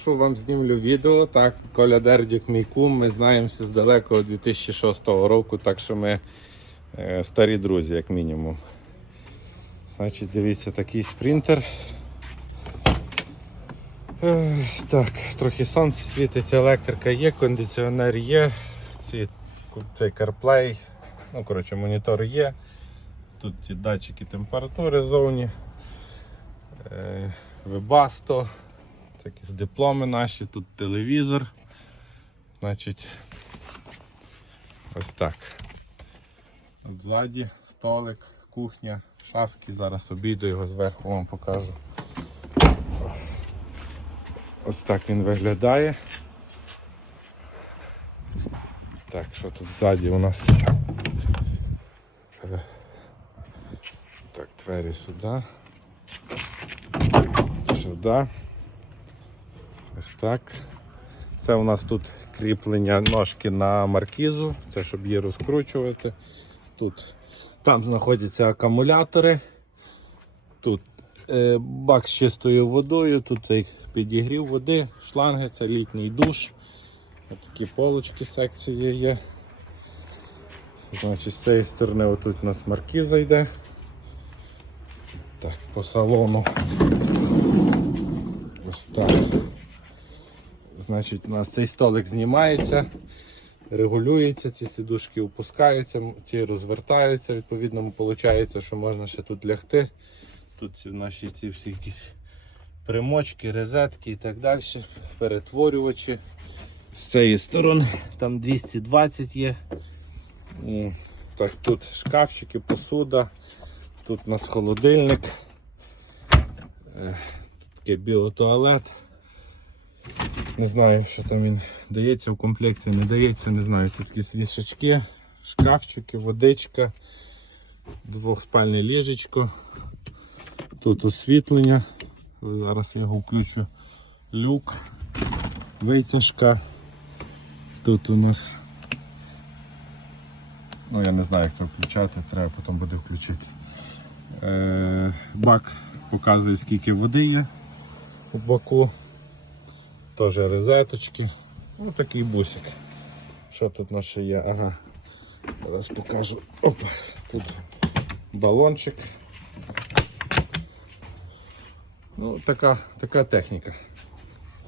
Що вам знімлю відео, так, Коля Дердюк, мій кум, ми знаємося з далекого 2006 року, так що ми е, старі друзі, як мінімум. Значить, дивіться, такий спринтер. Е, так, трохи сонце світить, електрика є, кондиціонер є, ці, цей CarPlay, ну, коротше, монітор є. Тут ці датчики температури зовні. Е, Webasto. Це якісь дипломи наші, тут телевізор. Значить, ось так. От ззаді столик, кухня, шафки. Зараз обійду його зверху вам покажу. Ось так він виглядає. Так, що тут ззаді у нас? Так, двері сюди. Сюди. Ось так. Це у нас тут кріплення ножки на маркізу, це щоб її розкручувати. Тут там знаходяться акумулятори. Тут е, бак з чистою водою, тут цей підігрів води, шланги, це літній душ. Ось такі полочки секції є. Значить, з цієї сторони отут у нас маркіза йде. Так, по салону. Ось так. Значить, у нас цей столик знімається, регулюється, ці сідушки опускаються, ці розвертаються, відповідно, виходить, що можна ще тут лягти. Тут ці наші ці всі якісь примочки, розетки і так далі, перетворювачі. З цієї сторони там 220 є. Так, тут шкафчики, посуда, тут у нас холодильник, Е, такий біотуалет. Не знаю, що там він дається в комплекті, не дається, не знаю. Тут якісь вішачки, шкафчики, водичка, двохспальне ліжечко. Тут освітлення. Зараз я його включу. Люк, витяжка. Тут у нас. Ну я не знаю, як це включати, треба потім буде включити. Е, бак показує, скільки води є у баку. Теж розеточки. Ось такий бусик. Що тут на ще є? Ага. Зараз покажу. Опа, тут балончик. Ну, така, така техніка.